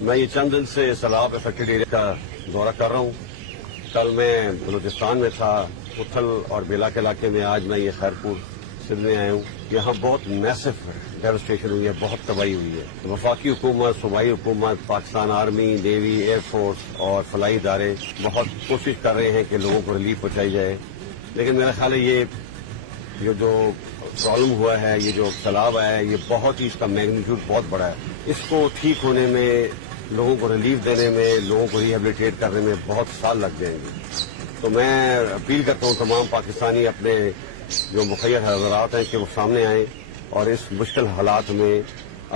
میں یہ چند دن سے سیلاب افیکٹڈ ایریا کا دورہ کر رہا ہوں. کل میں بلوچستان میں تھا، اتھل اور بیلا کے علاقے میں. آج میں یہ خیرپور سندھ میں آیا ہوں. یہاں بہت میسو ڈیواسٹیشن ہوئی ہے، بہت تباہی ہوئی ہے. وفاقی حکومت، صوبائی حکومت، Pakistan army, navy, air force اور فلاحی ادارے بہت کوشش کر رہے ہیں کہ لوگوں کو ریلیف پہنچائی جائے. لیکن میرا خیال ہے یہ جو پرابلم ہوا ہے، یہ جو سیلاب آیا ہے، یہ بہت ہی اس کا میگنیٹیوڈ بہت بڑا ہے. اس کو ٹھیک ہونے میں، لوگوں کو ریلیف دینے میں، لوگوں کو ریہیبلیٹیٹ کرنے میں بہت سال لگ جائیں گے. تو میں اپیل کرتا ہوں تمام پاکستانی اپنے جو مخیر حضرات ہیں کہ وہ سامنے آئیں اور اس مشکل حالات میں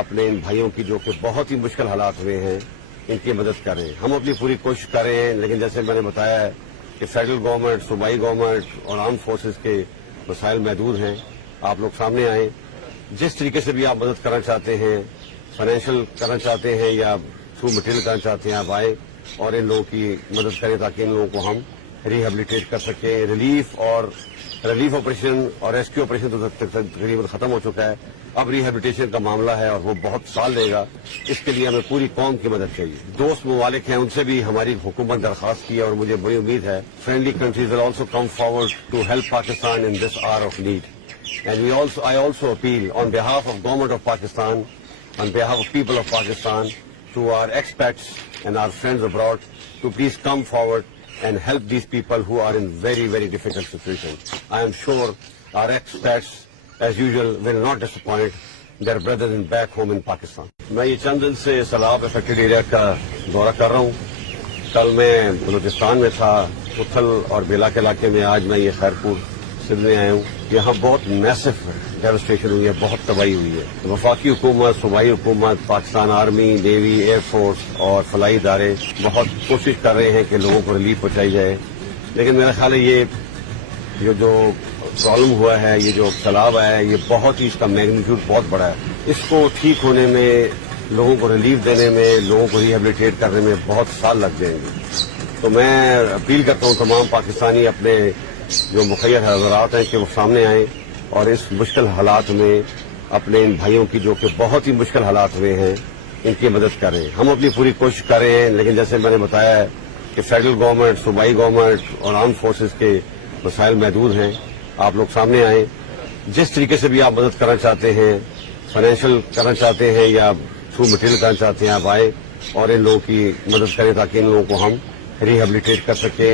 اپنے ان بھائیوں کی جو کہ بہت ہی مشکل حالات ہوئے ہیں ان کی مدد کریں. ہم اپنی پوری کوشش کر رہے ہیں، لیکن جیسے میں نے بتایا ہے کہ فیڈرل گورنمنٹ، صوبائی گورنمنٹ اور آرم فورسز کے وسائل محدود ہیں. آپ لوگ سامنے آئیں، جس طریقے سے بھی آپ مدد کرنا چاہتے ہیں، فائنینشیل کرنا چاہتے ہیں یا تھرو مٹیریل کرنا چاہتے ہیں، آپ آئیں اور ان لوگوں کی مدد کریں تاکہ ان لوگوں کو ہم ریہیبلیٹیٹ کر سکیں. ریلیف آپریشن اور ریسکیو آپریشن تو تقریباً ختم ہو چکا ہے. اب ریہیبلیٹیشن کا معاملہ ہے اور وہ بہت سال لے گا. اس کے لیے ہمیں پوری قوم کی مدد چاہیے. دوست ممالک ہیں، ان سے بھی ہماری حکومت درخواست کی ہے اور مجھے بڑی امید ہے friendly countries will also come forward to help Pakistan in this hour of need. And I also appeal on behalf of Government of Pakistan, on behalf of people of Pakistan, to our expats and our friends abroad to please come forward and help these people who are in very, very difficult situations. I am sure our expats, as usual, will not disappoint their brothers in back home in Pakistan. میں یہ چند دن سے سیلاب affected area کا دورہ کر رہا ہوں. کل میں بلوچستان میں تھا، اتھل اور بیلا کے علاقے میں. آج میں یہ خیرپور سندھ میں آیا ہوں. یہاں بہت میسو ڈیواسٹیشن ہوئی ہے، بہت تباہی ہوئی ہے. وفاقی حکومت، صوبائی حکومت، Pakistan army, navy, air force اور فلاحی ادارے بہت کوشش کر رہے ہیں کہ لوگوں کو ریلیف پہنچائی جائے. لیکن میرا خیال ہے یہ جو پرابلم ہوا ہے، یہ جو سیلاب آیا ہے، یہ بہت ہی اس کا میگنیٹیوڈ بہت بڑا ہے. اس کو ٹھیک ہونے میں، لوگوں کو ریلیف دینے میں، لوگوں کو ریہیبلیٹیٹ کرنے میں بہت سال لگ جائیں گے. تو میں اپیل کرتا ہوں تمام پاکستانی اپنے جو مخیر حضرات ہیں کہ وہ سامنے آئیں اور اس مشکل حالات میں اپنے ان بھائیوں کی جو کہ بہت ہی مشکل حالات ہوئے ہیں ان کی مدد کریں. ہم اپنی پوری کوشش کر رہے ہیں، لیکن جیسے میں نے بتایا ہے کہ فیڈرل گورنمنٹ، صوبائی گورنمنٹ اور آرم فورسز کے وسائل محدود ہیں. آپ لوگ سامنے آئیں، جس طریقے سے بھی آپ مدد کرنا چاہتے ہیں، فائنینشیل کرنا چاہتے ہیں یا تھرو مٹیریل کرنا چاہتے ہیں، آپ آئیں اور ان لوگوں کی مدد کریں تاکہ ان لوگوں کو ہم ریہیبلیٹیٹ کر سکیں.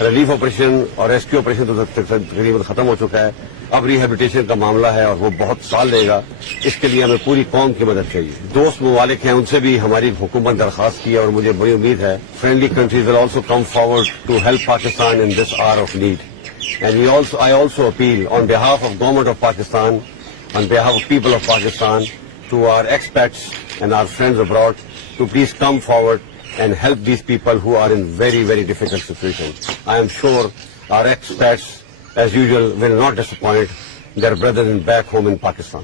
ریلیف آپریشن اور ریسکیو آپریشن تو تقریباً ختم ہو چکا ہے. اب ریہیبلیٹیشن کا معاملہ ہے اور وہ بہت سال لے گا. اس کے لیے ہمیں پوری قوم کی مدد چاہیے. دوست ممالک ہیں، ان سے بھی ہماری حکومت درخواست کی ہے اور مجھے بڑی امید ہے friendly countries will also come forward to help Pakistan in this hour of need. And I also appeal on behalf of Government of Pakistan, on behalf of people of Pakistan, to our expats and our friends abroad to please come forward and help these people who are in very, very difficult situations. I am sure our expats, as usual, will not disappoint their brothers in back home in Pakistan.